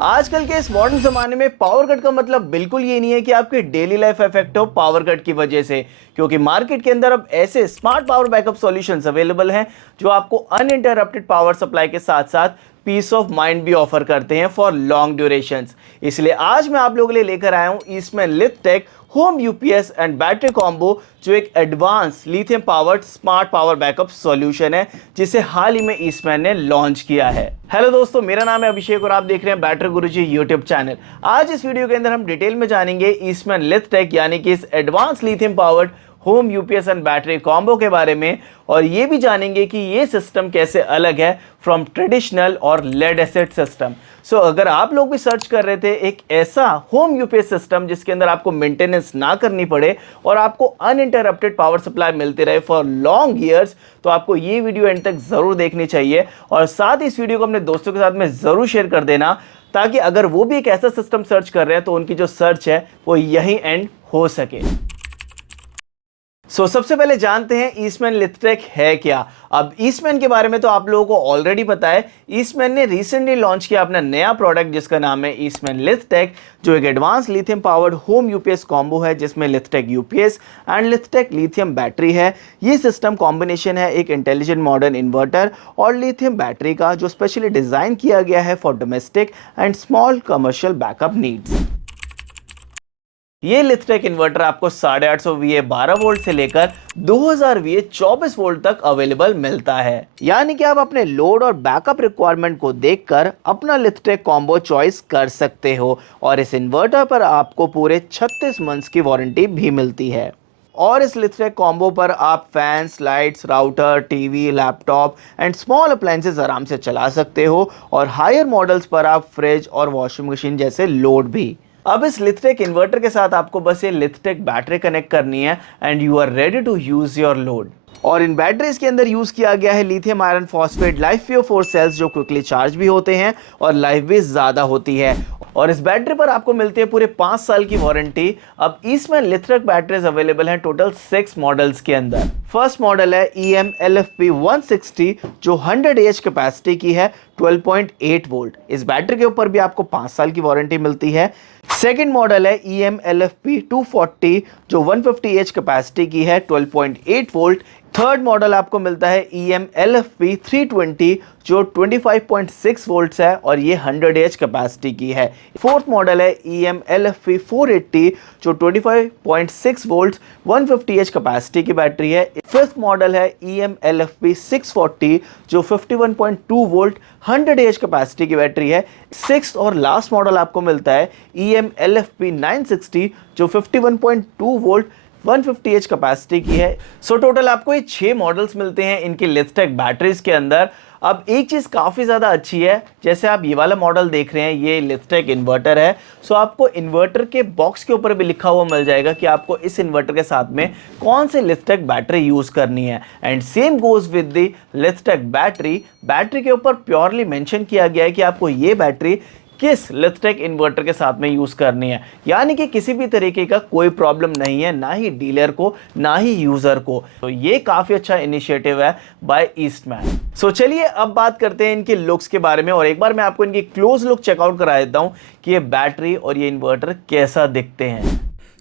आजकल के इस मॉडर्न जमाने में पावर कट का मतलब बिल्कुल ये नहीं है कि आपकी डेली लाइफ इफेक्ट हो पावर कट की वजह से, क्योंकि मार्केट के अंदर अब ऐसे smart power backup solutions available हैं जो आपको अनइंटरप्टेड पावर सप्लाई के साथ साथ पीस ऑफ माइंड भी ऑफर करते हैं फॉर लॉन्ग ड्यूरेशंस। इसलिए आज मैं आप लोगों के लिए लेकर आया हूं Eastman Lithtech home UPS and battery combo, जो एक advance lithium powered smart power backup solution है जिसे हाल ही में ईस्टमैन ने लॉन्च किया है। हेलो दोस्तों, मेरा नाम है अभिषेक और आप देख रहे हैं बैटरी गुरुजी यूट्यूब चैनल। आज इस वीडियो के अंदर हम डिटेल में जानेंगे ईस्टमैन लिथटेक यानी कि इस advance lithium powered home UPS and battery combo के बारे में, और ये भी जानेंगे कि ये सिस्टम कैसे अलग है फ्रॉम ट्रेडिशनल और लेड एसिड सिस्टम। सो अगर आप लोग भी सर्च कर रहे थे एक ऐसा होम यूपीएस सिस्टम जिसके अंदर आपको मेंटेनेंस ना करनी पड़े और आपको अनइंटरप्टेड पावर सप्लाई मिलती रहे फॉर लॉन्ग ईयर्स, तो आपको ये वीडियो एंड तक जरूर देखनी चाहिए। और साथ ही इस वीडियो को अपने दोस्तों के साथ में जरूर शेयर कर देना, ताकि अगर वो भी एक ऐसा सिस्टम सर्च कर रहे हैं तो उनकी जो सर्च है वो यहीं एंड हो सके। सबसे पहले जानते हैं ईस्टमैन लिथटेक है क्या। अब ईस्टमैन के बारे में तो आप लोगों को ऑलरेडी पता है। ईस्टमैन ने रिसेंटली लॉन्च किया अपना नया प्रोडक्ट जिसका नाम है ईस्टमैन लिथटेक, जो एक advance lithium powered home UPS combo है जिसमें लिथटेक यूपीएस एंड लिथटेक लिथियम बैटरी है। ये सिस्टम कॉम्बिनेशन है एक इंटेलिजेंट मॉडर्न इन्वर्टर और लिथियम बैटरी का, जो स्पेशली डिजाइन किया गया है for domestic and small commercial backup needs. ये लिथटेक इन्वर्टर आपको 850 VA 12 वोल्ट से लेकर 2000 VA 24 वोल्ट तक अवेलेबल मिलता है। यानी कि आप अपने लोड और बैकअप रिक्वायरमेंट को देखकर अपना लिथटेक कॉम्बो चॉइस कर सकते हो, और इस इन्वर्टर पर आपको पूरे 36 मंथ्स की वारंटी भी मिलती है। और इस लिथटेक कॉम्बो पर आप fans, lights, router, TV, laptop and small appliances आराम से चला सकते हो, और हायर मॉडल्स पर आप फ्रिज और वॉशिंग मशीन जैसे लोड भी। अब इस लिथटेक इन्वर्टर के साथ आपको बस ये लिथटेक बैटरी कनेक्ट करनी है and you are ready to use your load. और इन बैटरीज के अंदर यूज किया गया है lithium iron phosphate LiFePO4 cells, जो क्विकली चार्ज भी होते हैं और लाइफ भी ज्यादा होती है। और इस बैटरी पर आपको मिलती है पूरे 5 साल की वारंटी। अब इसमें लिथटेक बैटरीज अवेलेबल हैं टोटल 6 मॉडल्स के अंदर। फर्स्ट मॉडल है EM-LFP 160, जो 100 AH कैपेसिटी की है, 12.8 वोल्ट। इस बैटरी के ऊपर भी आपको 5 साल की वारंटी मिलती है। सेकेंड मॉडल है EM-LFP 240, जो 150 AH कैपेसिटी की है, 12.8 वोल्ट। थर्ड मॉडल आपको मिलता है EM-LFP 320, जो 25.6 वोल्ट्स है और ये 100 AH कैपेसिटी की है। फोर्थ मॉडल है EM-LFP 480, जो 25.6 वोल्ट्स 150 AH कैपेसिटी की बैटरी है। फिफ्थ मॉडल है EM-LFP 640, जो 51.2 वोल्ट 100 AH कैपेसिटी की बैटरी है। सिक्स्थ और लास्ट मॉडल आपको मिलता है EM-LFP 960, जो 51.2 वोल्ट 150 AH कैपेसिटी की है। टोटल आपको ये 6 मॉडल्स मिलते हैं इनकी लिथटेक बैटरीज के अंदर। अब एक चीज़ काफ़ी ज़्यादा अच्छी है, जैसे आप ये वाला मॉडल देख रहे हैं, ये लिथटेक इन्वर्टर है। आपको इन्वर्टर के बॉक्स के ऊपर भी लिखा हुआ मिल जाएगा कि आपको इस इन्वर्टर के साथ में कौन से लिथटेक बैटरी यूज़ करनी है। And same goes with the Lithtech battery के ऊपर प्योरली मेंशन किया गया है कि आपको ये बैटरी किस लिथटेक इन्वर्टर के साथ में यूज करनी है। यानी कि किसी भी तरीके का कोई प्रॉब्लम नहीं है, ना ही डीलर को ना ही यूजर को। तो ये काफी अच्छा इनिशिएटिव है बाय ईस्टमैन। चलिए अब बात करते हैं इनके लुक्स के बारे में, और एक बार मैं आपको इनकी क्लोज लुक चेकआउट करा देता हूं कि ये बैटरी और ये इन्वर्टर कैसा दिखते हैं।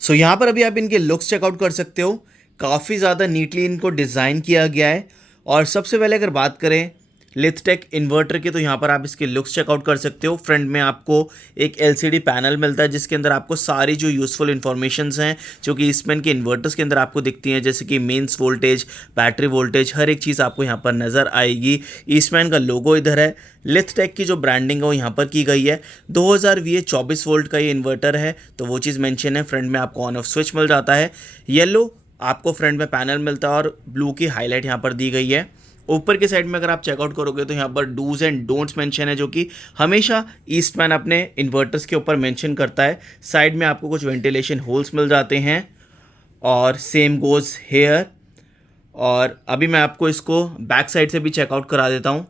यहाँ पर अभी आप इनके लुक्स चेकआउट कर सकते हो। काफी ज्यादा नीटली इनको डिजाइन किया गया है। और सबसे पहले अगर बात करें लिथटेक इन्वर्टर के, तो यहाँ पर आप इसके लुक्स चेकआउट कर सकते हो। फ्रंट में आपको एक LCD पैनल मिलता है जिसके अंदर आपको सारी जो यूज़फुल इन्फॉर्मेशंस हैं जो कि ईस्टमैन के इन्वर्टर्स के अंदर आपको दिखती हैं, जैसे कि मेंस वोल्टेज, बैटरी वोल्टेज, हर एक चीज़ आपको यहाँ पर नज़र आएगी। ईस्टमैन का लोगो इधर है। लिथटेक की जो ब्रांडिंग है वो यहाँ पर की गई है। 2000 VA 24 वोल्ट का ये इन्वर्टर है, तो वो चीज़ मेंशन है। फ्रंट में आपको ऑन ऑफ स्विच मिल जाता है। येलो आपको फ्रंट में पैनल मिलता है और ब्लू की हाईलाइट यहाँ पर दी गई है। ऊपर के साइड में अगर आप चेकआउट करोगे तो यहाँ पर डूज एंड डोंट्स मेंशन है, जो कि हमेशा ईस्टमैन अपने इन्वर्टर्स के ऊपर मेंशन करता है। साइड में आपको कुछ वेंटिलेशन होल्स मिल जाते हैं, और सेम गोज हेयर। और अभी मैं आपको इसको बैक साइड से भी चेकआउट करा देता हूँ,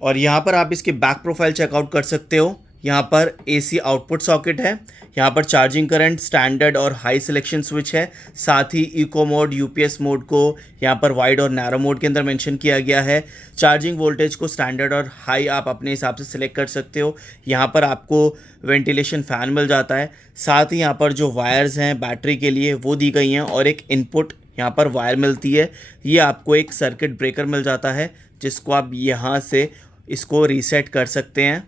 और यहाँ पर आप इसकी बैक प्रोफाइल चेकआउट कर सकते हो। यहाँ पर AC आउटपुट सॉकेट है, यहाँ पर चार्जिंग करंट, स्टैंडर्ड और हाई सिलेक्शन स्विच है, साथ ही इको मोड, UPS मोड को यहाँ पर वाइड और नैरो मोड के अंदर मेंशन किया गया है। चार्जिंग वोल्टेज को स्टैंडर्ड और हाई आप अपने हिसाब से सिलेक्ट कर सकते हो। यहाँ पर आपको वेंटिलेशन फ़ैन मिल जाता है, साथ ही यहाँ पर जो वायर्स हैं बैटरी के लिए वो दी गई हैं और एक इनपुट यहाँ पर वायर मिलती है। ये आपको एक सर्किट ब्रेकर मिल जाता है जिसको आप यहाँ से इसको रीसेट कर सकते हैं।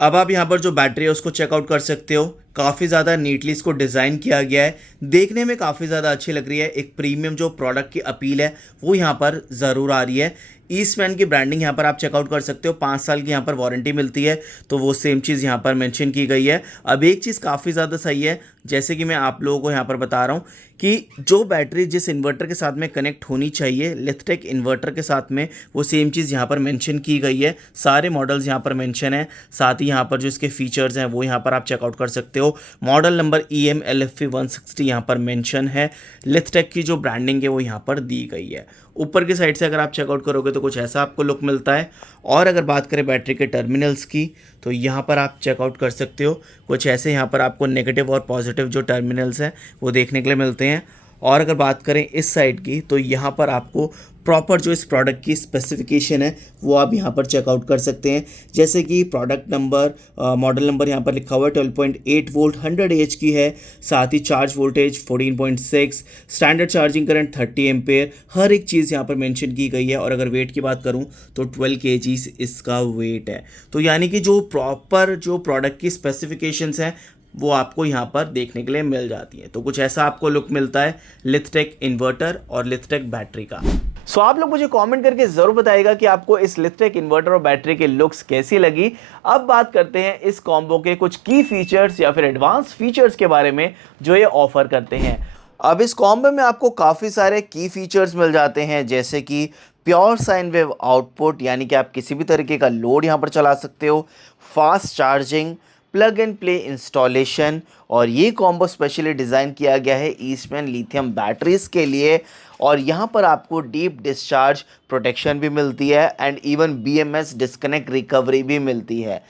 अब आप यहाँ पर जो बैटरी है उसको चेकआउट कर सकते हो। काफ़ी ज़्यादा नीटली इसको डिज़ाइन किया गया है, देखने में काफ़ी ज़्यादा अच्छी लग रही है। एक प्रीमियम जो प्रोडक्ट की अपील है वो यहाँ पर ज़रूर आ रही है। ईस्टमैन की ब्रांडिंग यहाँ पर आप चेकआउट कर सकते हो। 5 साल की यहाँ पर वारंटी मिलती है, तो वो सेम चीज़ यहाँ पर मेंशन की गई है। अब एक चीज़ काफ़ी ज़्यादा सही है, जैसे कि मैं आप लोगों को यहाँ पर बता रहा हूँ कि जो बैटरी जिस इन्वर्टर के साथ में कनेक्ट होनी चाहिए लिथटेक इन्वर्टर के साथ में, वो सेम चीज़ यहाँ पर मेंशन की गई है। सारे मॉडल्स यहाँ पर मेंशन है, साथ ही यहाँ पर जो इसके फीचर्स हैं वो यहाँ पर आप चेकआउट कर सकते हो। मॉडल नंबर EM-LFP 160 यहाँ पर मेंशन है। लिथटेक की जो ब्रांडिंग है वो यहाँ पर दी गई है। ऊपर की साइड से अगर आप चेकआउट करोगे तो कुछ ऐसा आपको लुक मिलता है। और अगर बात करें बैटरी के टर्मिनल्स की तो यहाँ पर आप चेकआउट कर सकते हो। कुछ ऐसे यहाँ पर आपको नेगेटिव और पॉजिटिव जो टर्मिनल्स हैं वो देखने के लिए मिलते हैं। और अगर बात करें इस साइड की तो यहाँ पर आपको प्रॉपर जो इस प्रोडक्ट की स्पेसिफिकेशन है वो आप यहाँ पर चेकआउट कर सकते हैं। जैसे कि प्रोडक्ट नंबर, मॉडल नंबर यहाँ पर लिखा हुआ है 12.8 वोल्ट 100 एच की है, साथ ही charge voltage 14.6, standard charging current 30 ampere, हर एक चीज़ यहाँ पर मेंशन की गई है। और अगर वेट की बात करूँ तो 12 kg इसका वेट है। तो यानी कि जो प्रॉपर जो प्रोडक्ट की स्पेसिफिकेशंस हैं वो आपको यहाँ पर देखने के लिए मिल जाती है। तो कुछ ऐसा आपको लुक मिलता है लिथटेक इन्वर्टर और लिथटेक बैटरी का। सो आप लोग मुझे कमेंट करके ज़रूर बताइएगा कि आपको इस लिथटेक इन्वर्टर और बैटरी की लुक्स कैसी लगी। अब बात करते हैं इस कॉम्बो के कुछ की फीचर्स या फिर एडवांस फीचर्स के बारे में जो ये ऑफर करते हैं। अब इस कॉम्बो में आपको काफ़ी सारे की फीचर्स मिल जाते हैं, जैसे कि प्योर साइन वेव आउटपुट, यानी कि आप किसी भी तरीके का लोड यहाँ पर चला सकते हो, fast charging, plug and play installation. और ये कॉम्बो स्पेशली डिज़ाइन किया गया है ईस्टमैन लिथियम बैटरीज़ के लिए। और यहाँ पर आपको डीप डिस्चार्ज प्रोटेक्शन भी मिलती है and even BMS disconnect recovery भी मिलती है।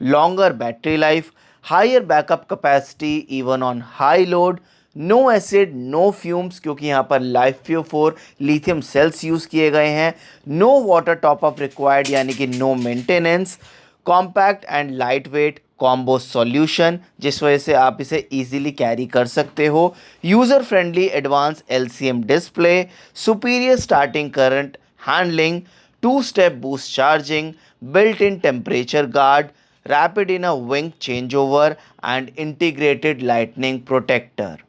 Longer battery life, higher backup capacity even on high load, no acid no fumes क्योंकि यहाँ पर LiFePO4 लिथियम सेल्स यूज़ किए गए हैं, no water top up required यानी कि no maintenance, compact and light weight combo solution जिस वजह से आप इसे इजीली कैरी कर सकते हो, user friendly advance LCM display, superior starting current handling, 2-step boost charging, built in temperature guard, rapid in a wing change over and integrated lightning protector.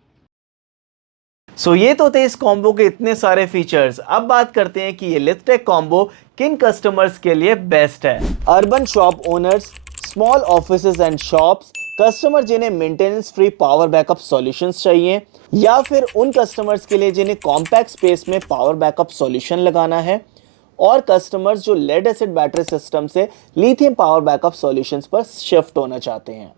So ये तो थे इस कॉम्बो के इतने सारे फीचर्स। अब बात करते हैं कि ये लिथटेक कॉम्बो किन कस्टमर्स के लिए बेस्ट है। Urban shop owners, small offices and shops, customer जिन्हें maintenance free power backup solutions चाहिए, या फिर उन कस्टमर्स के लिए जिन्हें कॉम्पैक्ट स्पेस में पावर बैकअप सॉल्यूशन लगाना है, और कस्टमर्स जो लेड एसिड बैटरी सिस्टम से लिथियम पावर बैकअप सॉल्यूशंस पर शिफ्ट होना चाहते हैं।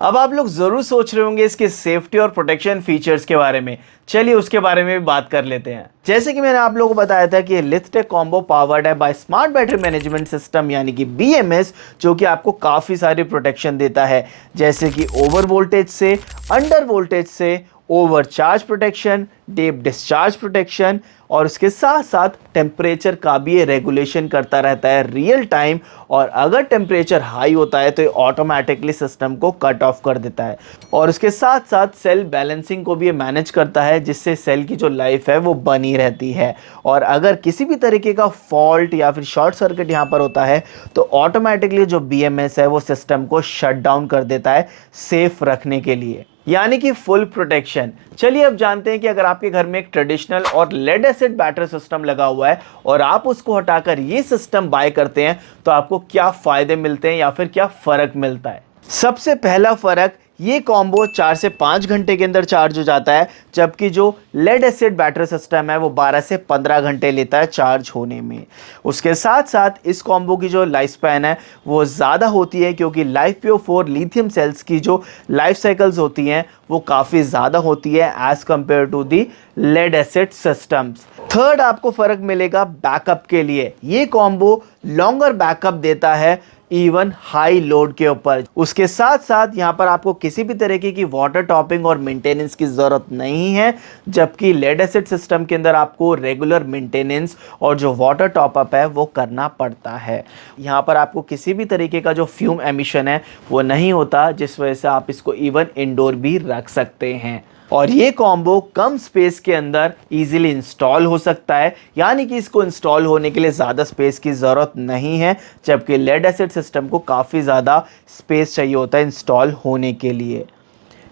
अब आप लोग जरूर सोच रहे होंगे इसके सेफ्टी और प्रोटेक्शन फीचर्स के बारे में। चलिए उसके बारे में भी बात कर लेते हैं। जैसे कि मैंने आप लोगों को बताया था कि ये लिथटेक कॉम्बो पावर्ड है by smart battery management system यानी कि BMS, जो कि आपको काफ़ी सारी प्रोटेक्शन देता है, जैसे कि ओवर वोल्टेज से, अंडर वोल्टेज से, over charge protection, deep discharge protection, और उसके साथ साथ टेम्परेचर का भी ये रेगुलेशन करता रहता है रियल टाइम। और अगर टेम्परेचर हाई होता है तो ये ऑटोमेटिकली सिस्टम को कट ऑफ कर देता है। और उसके साथ साथ सेल बैलेंसिंग को भी ये मैनेज करता है, जिससे सेल की जो लाइफ है वो बनी रहती है। और अगर किसी भी तरीके का फॉल्ट या फिर शॉर्ट सर्किट यहाँ पर होता है तो ऑटोमेटिकली जो BMS है वो सिस्टम को शट डाउन कर देता है सेफ रखने के लिए, यानी कि फुल प्रोटेक्शन। चलिए अब जानते हैं कि अगर आपके घर में एक ट्रेडिशनल और लेड एसिड बैटरी सिस्टम लगा हुआ है और आप उसको हटाकर ये सिस्टम बाय करते हैं तो आपको क्या फायदे मिलते हैं या फिर क्या फर्क मिलता है। सबसे पहला फर्क, ये कॉम्बो 4 से 5 घंटे के अंदर चार्ज हो जाता है, जबकि जो लेड एसिड बैटरी सिस्टम है वो 12 से 15 घंटे लेता है चार्ज होने में। उसके साथ साथ इस कॉम्बो की जो लाइफ स्पैन है वो ज़्यादा होती है, क्योंकि LiFePO4 लिथियम सेल्स की जो लाइफ साइकिल्स होती हैं वो काफ़ी ज़्यादा होती है as compare to the lead acid systems. Third आपको फ़र्क मिलेगा बैकअप के लिए। ये कॉम्बो लॉन्गर बैकअप देता है इवन हाई लोड के ऊपर। उसके साथ साथ यहाँ पर आपको किसी भी तरीके की वाटर टॉपिंग और मेंटेनेंस की ज़रूरत नहीं है, जबकि लेड एसिड सिस्टम के अंदर आपको रेगुलर मेंटेनेंस और जो वाटर टॉपअप है वो करना पड़ता है। यहाँ पर आपको किसी भी तरीके का जो फ्यूम एमिशन है वो नहीं होता, जिस वजह से आप इसको इवन इंडोर भी रख सकते हैं। और ये कॉम्बो कम स्पेस के अंदर इजीली इंस्टॉल हो सकता है, यानी कि इसको इंस्टॉल होने के लिए ज़्यादा स्पेस की ज़रूरत नहीं है, जबकि लेड एसिड सिस्टम को काफ़ी ज़्यादा स्पेस चाहिए होता है इंस्टॉल होने के लिए।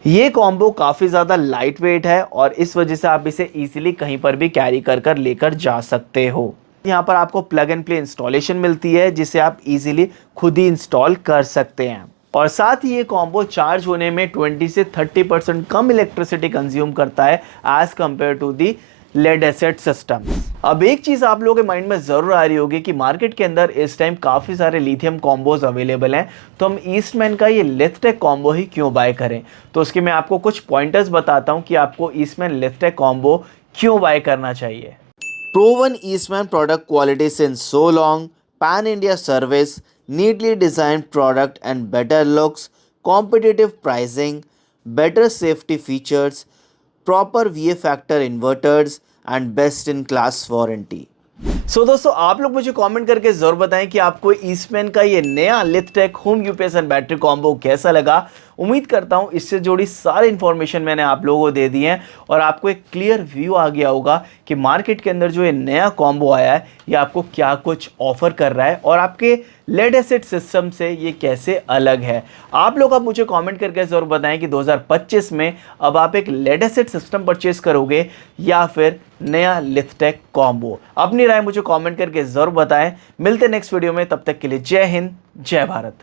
ये कॉम्बो काफ़ी ज़्यादा लाइट वेट है और इस वजह से आप इसे इजीली कहीं पर भी कैरी कर कर लेकर जा सकते हो। यहाँ पर आपको प्लग एंड प्ले इंस्टॉलेशन मिलती है, जिसे आप इजीली खुद ही इंस्टॉल कर सकते हैं। और साथ ही ये कॉम्बो चार्ज होने में 20 से 30% कम इलेक्ट्रिसिटी कंज्यूम करता है as compare to the lead acid system. अब एक चीज आप लोगों के माइंड में जरूर आ रही होगी कि मार्केट के अंदर इस टाइम काफी सारे लिथियम कॉम्बोज अवेलेबल हैं, तो हम ईस्टमैन का ये लिथटेक कॉम्बो ही क्यों बाय करें। तो उसके मैं आपको कुछ पॉइंटर्स बताता हूं कि आपको ईस्टमैन लिथटेक कॉम्बो क्यों बाय करना चाहिए। Proven Eastman product quality since so long, pan India service, neatly designed product and better looks, competitive pricing, better safety features, proper VA factor inverters, and best in class warranty. दोस्तों आप लोग मुझे comment करके जरूर बताएं कि आपको Eastman का ये नया Lithtech home UPS and battery combo कैसा लगा। उम्मीद करता हूं इससे जुड़ी सारी इंफॉर्मेशन मैंने आप लोगों को दे दी है और आपको एक क्लियर व्यू आ गया होगा कि मार्केट के अंदर जो ये नया कॉम्बो आया है ये आपको क्या कुछ ऑफर कर रहा है और आपके लेड एसिड सिस्टम से ये कैसे अलग है। आप लोग अब मुझे कमेंट करके जरूर बताएं कि 2025 में अब आप एक लेड एसिड सिस्टम परचेस करोगे या फिर नया लिथटेक कॉम्बो। अपनी राय मुझे कमेंट करके जरूर बताएं। मिलते नेक्स्ट वीडियो में, तब तक के लिए जय हिंद जय भारत।